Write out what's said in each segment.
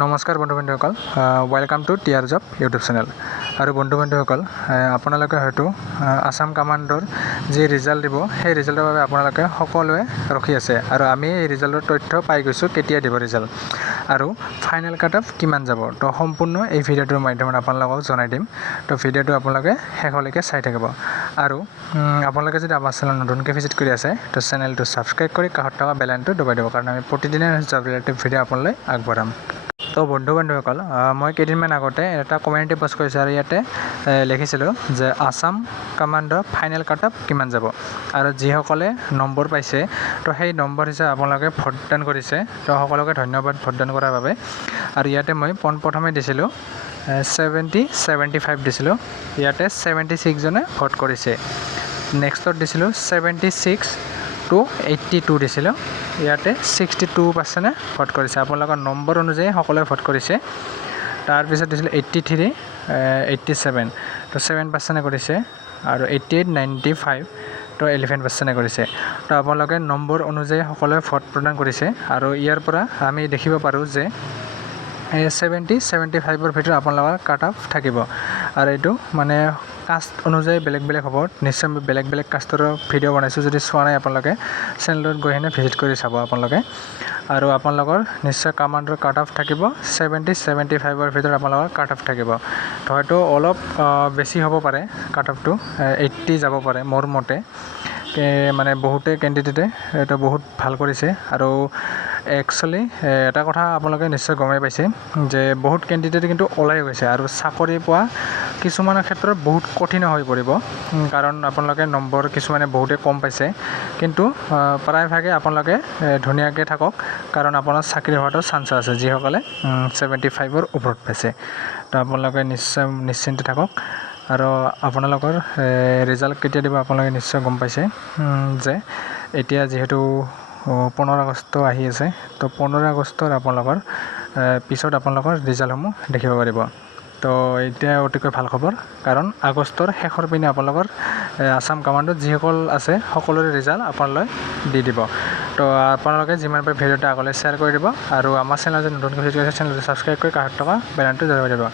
নমস্কাৰ বন্ধু-বান্ধৱীসকল, welcome to TR job YouTube channel. আৰু বন্ধু-বান্ধৱীসকল, আপোনালোকে হয়তো আসাম কামাণ্ডৰ যি ৰিজাল্ট দিব, সেই ৰিজাল্টৰ বাবে আপোনালোকে সকলোৱে ৰখি আছে। আৰু আমি এই ৰিজাল্টৰ তথ্য পাই গৈছোঁ কেতিয়া দিব ৰিজাল্ট আৰু ফাইনেল কাট অফ কিমান যাব। তো সম্পূৰ্ণ এই ভিডিঅ'টোৰ মাধ্যমত আপোনালোকক জনাই দিম। তো ভিডিঅ'টো আপোনালোকে শেষলৈকে চাই থাকিব। আৰু আপোনালোকে যদি আমাৰ চেনেল নতুনকৈ ভিজিট কৰি আছে, তো চেনেলটো ছাবস্ক্ৰাইব কৰি কাষত থকা বেল আইকনটো দবাই দিব, কাৰণ আমি প্ৰতিদিনে জব ৰিলেটেড ভিডিঅ' আপোনালৈ আগবঢ়াম। তো বন্ধু-বান্ধৱীসকল, মই কেইদিনমান আগতে এটা কমিউনিটি পোষ্ট কৰিছোঁ আৰু ইয়াতে লিখিছিলোঁ যে আসাম কামাণ্ডৰ ফাইনেল কাট অফ কিমান যাব। আৰু যিসকলে নম্বৰ পাইছে, তো সেই নম্বৰ হিচাপে আপোনালোকে ভোটদান কৰিছে। তো সকলোকে ধন্যবাদ ভোটদান কৰাৰ বাবে। আৰু ইয়াতে মই পোনপ্ৰথমে দিছিলোঁ 75 দিছিলোঁ, ইয়াতে 76 জনে ভোট কৰিছে। নেক্সটত দিছিলোঁ 76 to 82 দিছিলোঁ, ইয়াতে 62% ভোট কৰিছে। আপোনালোকৰ নম্বৰ অনুযায়ী সকলোৱে ভোট কৰিছে। তাৰপিছত দিছিলোঁ 83, 87, তো 7% কৰিছে। আৰু 88, 95, তো 11% কৰিছে। তো আপোনালোকে নম্বৰ অনুযায়ী সকলোৱে ভোট প্ৰদান কৰিছে। আৰু ইয়াৰ পৰা আমি দেখিব পাৰোঁ যে 75-ৰ ভিতৰত আপোনালোকৰ কাট অফ থাকিব। আৰু এইটো মানে কাষ্ট অনুযায়ী বেলেগ বেলেগ হ'ব। নিশ্চয় আমি বেলেগ বেলেগ কাষ্টৰ ভিডিঅ' বনাইছোঁ, যদি চোৱা নাই আপোনালোকে চেনেলত গৈ কিনে ভিজিট কৰি চাব আপোনালোকে। আৰু আপোনালোকৰ নিশ্চয় কামাণ্ডৰ কাট অফ থাকিব 70-75ৰ ভিতৰত আপোনালোকৰ কাট অফ থাকিব। তো হয়তো অলপ বেছি হ'ব পাৰে, কাট অফটো 80 যাব পাৰে মোৰ মতে। মানে বহুতে কেণ্ডিডেটে এইটো বহুত ভাল কৰিছে। আৰু একচুৱেলি এটা কথা আপোনালোকে নিশ্চয় গমেই পাইছে যে বহুত কেণ্ডিডেট কিন্তু ওলাই গৈছে। আৰু চাকৰি পোৱা কিছুমানৰ ক্ষেত্ৰত বহুত কঠিন হৈ পৰিব, কাৰণ আপোনালোকে নম্বৰ কিছুমানে বহুতে কম পাইছে। কিন্তু প্ৰায়ভাগে আপোনালোকে ধুনীয়াকৈ থাকক, কাৰণ আপোনাৰ চাকৰি হোৱাটো চান্স আছে যিসকলে 75ৰ ওপৰত পাইছে। তো আপোনালোকে নিশ্চিন্ত থাকক। আৰু আপোনালোকৰ ৰিজাল্ট কেতিয়া দিব আপোনালোকে নিশ্চয় গম পাইছে যে এতিয়া যিহেতু 15 আগষ্ট আহি আছে। তো 15 আগষ্টৰ আপোনালোকৰ পিছত আপোনালোকৰ ৰিজাল্টসমূহ দেখিব পাৰিব। তো এতিয়া অতিকৈ ভাল খবৰ, কাৰণ আগষ্টৰ শেষৰ পিনে আপোনালোকৰ আসাম কামাণ্ডত যিসকল আছে সকলোৰে ৰিজাল্ট আপোনালৈ দি দিব। তো আপোনালোকে যিমান পাৰে ভিডিঅ'টো আগলৈ শ্বেয়াৰ কৰি দিব। আৰু আমাৰ চেনেল যদি নতুনকৈ ভিজিট কৰিছে, চেনেলটো ছাবস্ক্ৰাইব কৰি কাষত থকা বেল আইকনটো দবাই দিব।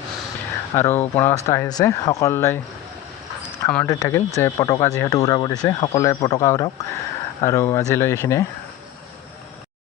আৰু 15 আগষ্ট আহি আছে, সকলোৱে আমন্ত্ৰিত থাকিল যে পতাকা যিহেতু উৰাব দিছে, সকলোৱে পতাকা উৰাওক। আৰু আজিলৈ এইখিনিয়ে।